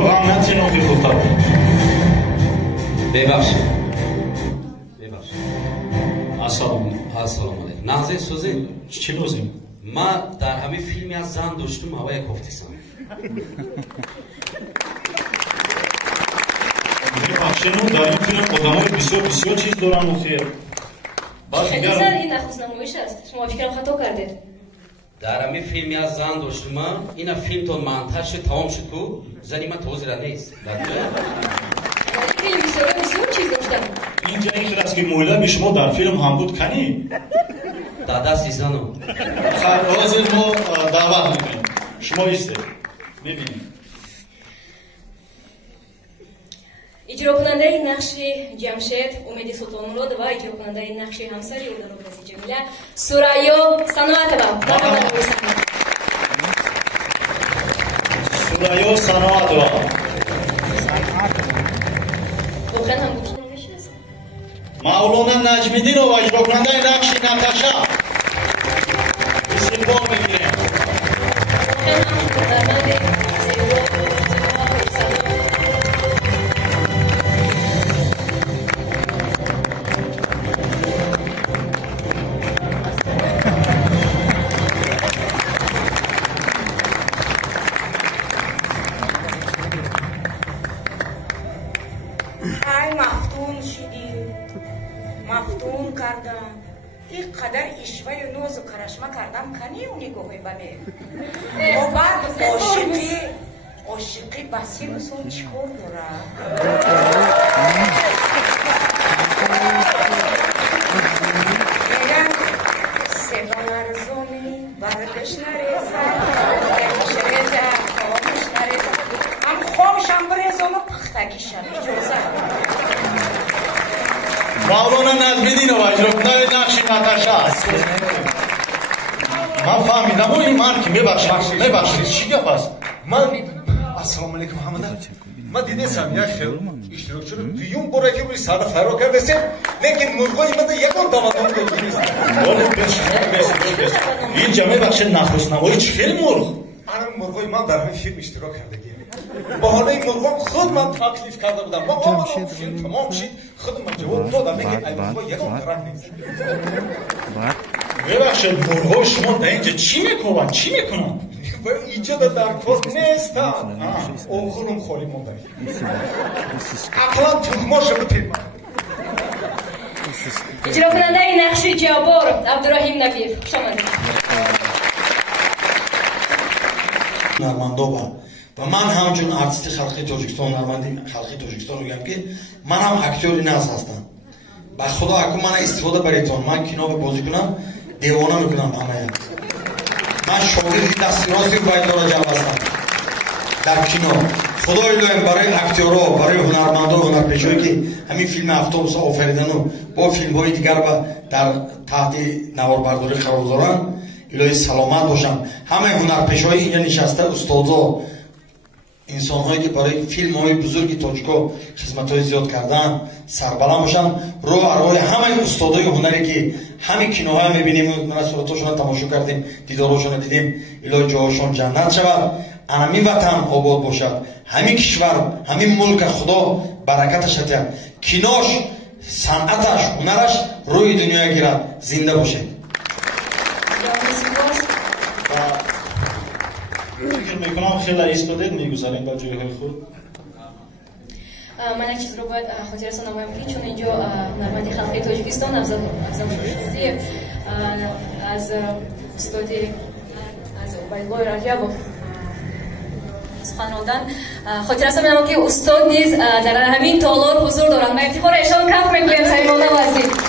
غم نتینم که خودتا ببخشید السلام علیکم نازه سوزی چی لازم؟ ما در همه فیلمی از زن داشتم هوای کفتیسم بخشنو در این فیلم آدمای بسیار چیز دارن و خیر خیلی این نخست نمایش است شما فکرم خطا کردید در همه فیلمی از زن داشتم این فیلم تا منتج شد تمام شد که زنی من توضیح را نیست در فیلم بسیار چیز داشتم اینجا این خیلی است که مویله به شما در فیلم هم بود کنی در دستی زنم حاضر ما دعوت میکنیم شما ایسته ببینیم اجرا کننده نقش جمشید امید سلطانمراد و اجرا کننده نقش همسری او در образи جمیله سریا صنعتова سریا صنعتова واقعا هم بود نمیشناسم مولانا نجمیدینова اجرا کننده نقش ناتاشا استقبال میگیریم مفتون کردم اینقدر اشوه و نوز و کرشمه کردم کنی و نگاهی بله و بعد عاشقی بسیر بسون چیکار داره میگن سبا ارزومی برگش نریزه دلش ریزه خوابش نریزه هم خوابشم بریزم و پختگیشم اجازه مولانا نجمیدینова اجرا کننده نقش ناتاشا است من فهمیدم این مرد که میبخشید چی گپ است من السلام علیکم محمد من دیدم یک خیلی اشتراکچی رو دویم باره که روی سر فرا کردستیم لیکن مرغای من یکم دوادم دادی نیست اینجا میبخشید نخست نمایی چی خیلی مرغ آن مرغای من در همین فیلم اشتراک کردگی بحاله این مرغان خود من تکلیف کرده بودم ما آمدم فیلم تمام شد خود من جواب دادم میگه ای مرغا یکم درک نیست ببخشید مرغای شما در اینجا چی میکنن چی میکنن ایجاد در کار نیستن اوغلم خالی مونده عقلا تخماش بتیم اجرا کننده نقش جبار عبدالرحیم نبیر خوش آمدید نرمندوبا و من همچون ارتیست خلقی تاجیکستان نرمندی خلقی تاجیکستان میگم که من هم اکتوری ناز هستم با خدا اكو من استفاده بریتون من کینو بازی کنم دیوانه میکنم همه من شاگرد دستیرازی باید داره جواب هستم در کینو خدای دویم برای اکتورها برای هنرمندا و هنرپیشهایی که همین فیلم افطوبس آفریدن و با فیلم های دیگر در تحت نواربرداری قرار دارن الهی سلامت باشم همه هنرپیشه‌های اینجا نشسته استادا انسان‌هایی که برای فیلم‌های بزرگی تاجیکا خدمت‌های زیاد کردن سربلند باشن روح ارواح همه استادای هنری که همین کینوها می‌بینیم من صورتاشون تماشا کردیم دیدارشون دیدیم الهی جاهاشون جنت شود همین وطن آباد باشد همین کشور همین ملک خدا برکتش بده کیناش صنعتش هنرش روی دنیا گیرد زنده باشه فکر میکنم خیلی ایستاده میگذاریم با جایهای خود من یک چیز رو باید خاطرتان نمایم که چون اینجا هنرمند خلقی تاجیکستان افضل شده از استاد از عبیدالله رجبوف سخن راندن خاطرتان می‌دهم که استاد نیز در همین تالار حضور دارند و افتخار ایشان کف می‌گویم صمیمانه و عزیز